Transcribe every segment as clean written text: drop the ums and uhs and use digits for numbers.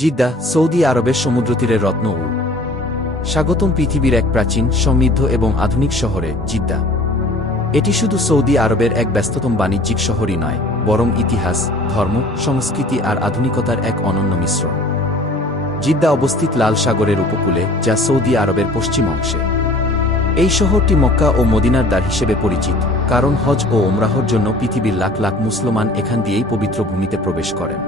Jeddah, Saudi আরবের সমুদ্রতীরের রত্ন ও স্বাগতম পৃথিবীর এক প্রাচীন, সমৃদ্ধ এবং আধুনিক শহরে, জিদ্দা। এটি শুধু সৌদি আরবের এক ব্যস্ততম বাণিজ্যিক শহরই নয়, বরং ইতিহাস, ধর্ম, সংস্কৃতি আর আধুনিকতার এক অনন্য মিশ্রণ। জিদ্দা অবস্থিত লাল সাগরের উপকূলে, যা সৌদি আরবের পশ্চিম অংশে। এই শহরটি মক্কা ও মদিনার দ্বার হিসেবে পরিচিত, কারণ হজ ও ওমরাহর জন্য পৃথিবীর লাখ লাখ মুসলমান এখান দিয়েই পবিত্র ভূমিতে প্রবেশ করেন।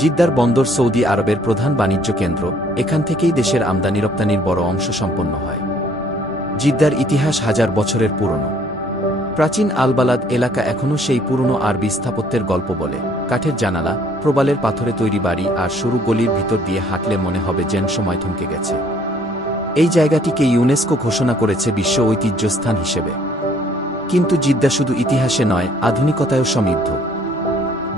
জিদ্দার বন্দর সৌদি আরবের প্রধান বাণিজ্য কেন্দ্র, এখান থেকেই দেশের আমদানি রপ্তানির বড় অংশ সম্পন্ন হয়। জিদ্দার ইতিহাস হাজার বছরের পুরনো। প্রাচীন আলবালাদ এলাকা এখনও সেই পুরনো আরবি স্থাপত্যের গল্প বলে। কাঠের জানালা, প্রবালের পাথরে তৈরি বাড়ি আর সরু গলির ভিতর দিয়ে হাঁটলে মনে হবে যেন সময় থমকে গেছে। এই জায়গাটিকে ইউনেস্কো ঘোষণা করেছে বিশ্ব ঐতিহ্য স্থান হিসেবে। কিন্তু জিদ্দা শুধু ইতিহাসে নয়, আধুনিকতায়ও সমৃদ্ধ।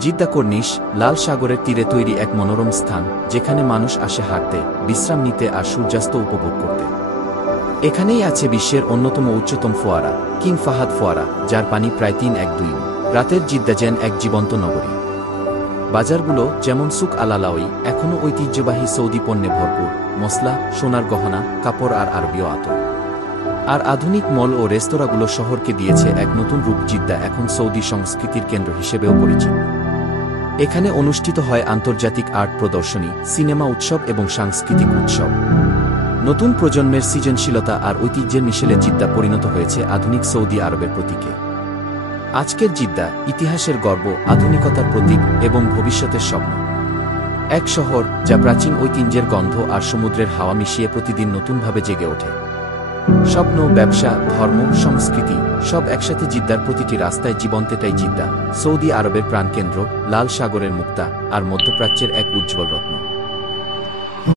জিদ্দা কর্নিশ, লাল সাগরের তীরে তৈরি এক মনোরম স্থান, যেখানে মানুষ আসে হাঁটতে, বিশ্রাম নিতে আর সূর্যাস্ত উপভোগ করতে। এখানেই আছে বিশ্বের অন্যতম উচ্চতম ফোয়ারা, কিং ফাহাদ ফোয়ারা, যার পানি প্রায় 312। রাতের জিদ্দা যেন এক জীবন্ত নগরী। বাজারগুলো, যেমন সুক আলালাওই, এখনও ঐতিহ্যবাহী সৌদি পণ্যে ভরপুর, মসলা, সোনার গহনা, কাপড় আর আরবীয় আতর। আর আধুনিক মল ও রেস্তোরাঁগুলো শহরকে দিয়েছে এক নতুন রূপ। জিদ্দা এখন সৌদি সংস্কৃতির কেন্দ্র হিসেবেও পরিচিত। এখানে অনুষ্ঠিত হয় আন্তর্জাতিক আর্ট প্রদর্শনী, সিনেমা উৎসব এবং সাংস্কৃতিক উৎসব। নতুন প্রজন্মের সৃজনশীলতা আর ঐতিহ্যের মিশেলে জিদ্দা পরিণত হয়েছে আধুনিক সৌদি আরবের প্রতীকে। আজকের জিদ্দা, ইতিহাসের গর্ব, আধুনিকতার প্রতীক এবং ভবিষ্যতের স্বপ্ন। এক শহর যা প্রাচীন ঐতিহ্যের গন্ধ আর সমুদ্রের হাওয়া মিশিয়ে প্রতিদিন নতুনভাবে জেগে ওঠে। স্বপ্ন, ব্যবসা, ধর্ম, সংস্কৃতি, সব একসাথে জিদ্দার প্রতিটি রাস্তায় জীবন্ত। এটাই জিদ্দা, সৌদি আরবের প্রাণকেন্দ্র, লাল সাগরের মুক্তা আর মধ্যপ্রাচ্যের এক উজ্জ্বল রত্ন।